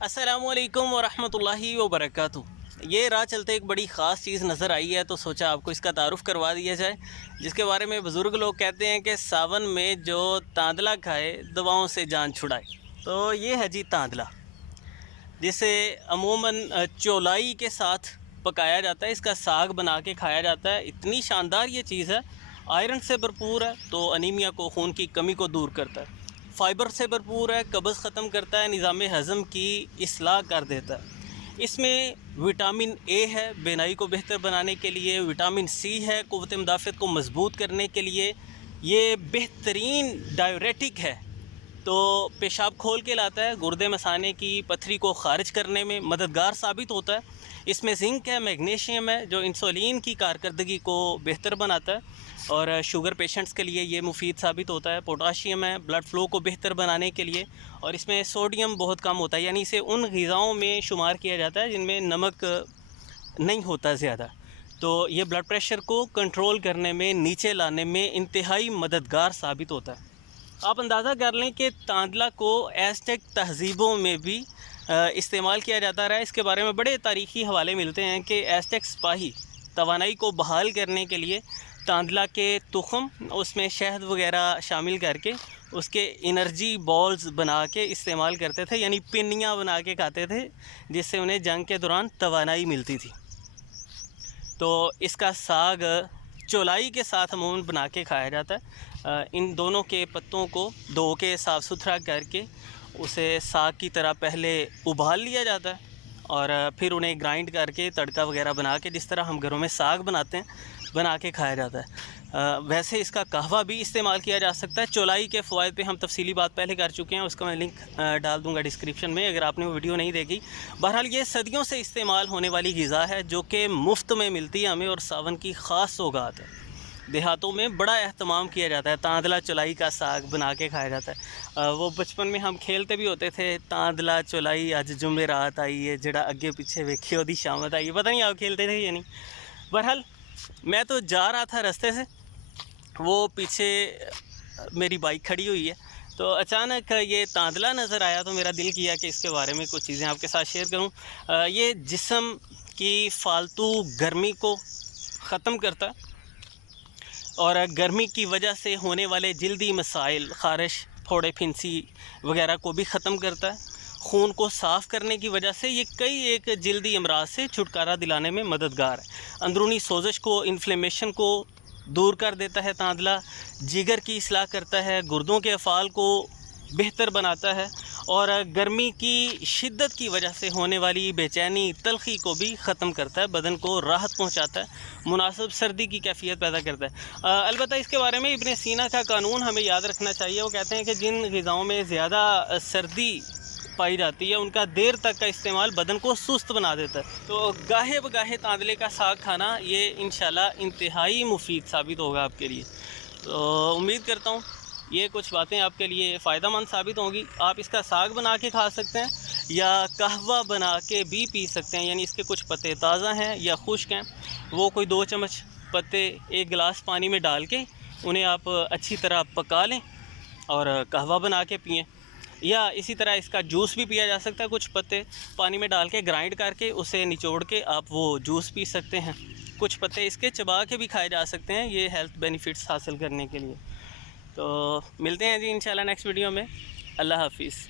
السلام علیکم ورحمۃ اللہ وبرکاتہ۔ یہ راہ چلتے ایک بڑی خاص چیز نظر آئی ہے تو سوچا آپ کو اس کا تعارف کروا دیا جائے، جس کے بارے میں بزرگ لوگ کہتے ہیں کہ ساون میں جو تاندلا کھائے دواؤں سے جان چھڑائے۔ تو یہ ہے جی تاندلا، جسے عموماً چولائی کے ساتھ پکایا جاتا ہے، اس کا ساگ بنا کے کھایا جاتا ہے۔ اتنی شاندار یہ چیز ہے، آئرن سے بھرپور ہے تو انیمیا کو، خون کی کمی کو دور کرتا ہے، فائبر سے بھرپور ہے، قبض ختم کرتا ہے، نظام ہضم کی اصلاح کر دیتا ہے۔ اس میں وٹامن اے ہے بینائی کو بہتر بنانے کے لیے، وٹامن سی ہے قوت مدافعت کو مضبوط کرنے کے لیے، یہ بہترین ڈائیوریٹک ہے تو پیشاب کھول کے لاتا ہے، گردے مثانے کی پتھری کو خارج کرنے میں مددگار ثابت ہوتا ہے۔ اس میں زنک ہے، میگنیشیم ہے جو انسولین کی کارکردگی کو بہتر بناتا ہے اور شوگر پیشنٹس کے لیے یہ مفید ثابت ہوتا ہے۔ پوٹاشیم ہے بلڈ فلو کو بہتر بنانے کے لیے، اور اس میں سوڈیم بہت کم ہوتا ہے، یعنی اسے ان غذاؤں میں شمار کیا جاتا ہے جن میں نمک نہیں ہوتا زیادہ، تو یہ بلڈ پریشر کو کنٹرول کرنے میں، نیچے لانے میں انتہائی مددگار ثابت ہوتا ہے۔ آپ اندازہ کر لیں کہ تاندلا کو ایزٹیک تہذیبوں میں بھی استعمال کیا جاتا رہا ہے۔ اس کے بارے میں بڑے تاریخی حوالے ملتے ہیں کہ ایزٹیک سپاہی توانائی کو بحال کرنے کے لیے تاندلا کے تخم، اس میں شہد وغیرہ شامل کر کے اس کے انرجی بالز بنا کے استعمال کرتے تھے، یعنی پنیاں بنا کے کھاتے تھے جس سے انہیں جنگ کے دوران توانائی ملتی تھی۔ تو اس کا ساگ چولائی کے ساتھ عموماً بنا کے کھایا جاتا ہے۔ ان دونوں کے پتوں کو دھو کے صاف ستھرا کر کے اسے ساگ کی طرح پہلے ابال لیا جاتا ہے اور پھر انہیں گرائنڈ کر کے تڑکا وغیرہ بنا کے، جس طرح ہم گھروں میں ساگ بناتے ہیں، بنا کے کھایا جاتا ہے۔ ویسے اس کا قہوہ بھی استعمال کیا جا سکتا ہے۔ چولائی کے فوائد پہ ہم تفصیلی بات پہلے کر چکے ہیں، اس کا میں لنک ڈال دوں گا ڈسکرپشن میں اگر آپ نے وہ ویڈیو نہیں دیکھی۔ بہرحال یہ صدیوں سے استعمال ہونے والی غذا ہے جو کہ مفت میں ملتی ہے ہمیں، اور ساون کی خاص سوغات ہے۔ دیہاتوں میں بڑا اہتمام کیا جاتا ہے، تاندلا چولائی کا ساگ بنا کے کھایا جاتا ہے۔ وہ بچپن میں ہم کھیلتے بھی ہوتے تھے، تاندلا چولائی اج جمعرات آئی ہے، جڑا اگے پیچھے ویکھیو دی شامت آئی ہے، پتہ نہیں آپ کھیلتے تھے یا نہیں۔ بہرحال میں تو جا رہا تھا رستے سے، وہ پیچھے میری بائک کھڑی ہوئی ہے تو اچانک یہ تاندلا نظر آیا تو میرا دل کیا کہ اس کے بارے میں کچھ چیزیں آپ کے ساتھ شیئر کروں۔ یہ جسم کی فالتو گرمی کو ختم کرتا ہے اور گرمی کی وجہ سے ہونے والے جلدی مسائل، خارش، پھوڑے پھنسی وغیرہ کو بھی ختم کرتا ہے۔ خون کو صاف کرنے کی وجہ سے یہ کئی ایک جلدی امراض سے چھٹکارا دلانے میں مددگار ہے۔ اندرونی سوزش کو، انفلیمیشن کو دور کر دیتا ہے تاندلا، جگر کی اصلاح کرتا ہے، گردوں کے افعال کو بہتر بناتا ہے اور گرمی کی شدت کی وجہ سے ہونے والی بے چینی، تلخی کو بھی ختم کرتا ہے، بدن کو راحت پہنچاتا ہے، مناسب سردی کی کیفیت پیدا کرتا ہے۔ البتہ اس کے بارے میں ابن سینا کا قانون ہمیں یاد رکھنا چاہیے۔ وہ کہتے ہیں کہ جن غذاؤں میں زیادہ سردی پائی جاتی ہے ان کا دیر تک کا استعمال بدن کو سست بنا دیتا ہے، تو گاہے بگاہے تاندلے کا ساگ کھانا یہ انشاءاللہ انتہائی مفید ثابت ہوگا آپ کے لیے۔ تو امید کرتا ہوں یہ کچھ باتیں آپ کے لیے فائدہ مند ثابت ہوں گی۔ آپ اس کا ساگ بنا کے کھا سکتے ہیں یا قہوہ بنا کے بھی پی سکتے ہیں، یعنی اس کے کچھ پتے تازہ ہیں یا خشک ہیں، وہ کوئی 2 چمچ پتے ایک گلاس پانی میں ڈال کے انہیں آپ اچھی طرح پکا لیں اور قہوہ بنا کے پئیں، یا اسی طرح اس کا جوس بھی پیا جا سکتا ہے۔ کچھ پتے پانی میں ڈال کے گرائنڈ کر کے اسے نچوڑ کے آپ وہ جوس پی سکتے ہیں۔ کچھ پتے اس کے چبا کے بھی کھائے جا سکتے ہیں، یہ ہیلتھ بینیفٹس حاصل کرنے کے لیے۔ تو ملتے ہیں جی انشاءاللہ نیکسٹ ویڈیو میں۔ اللہ حافظ۔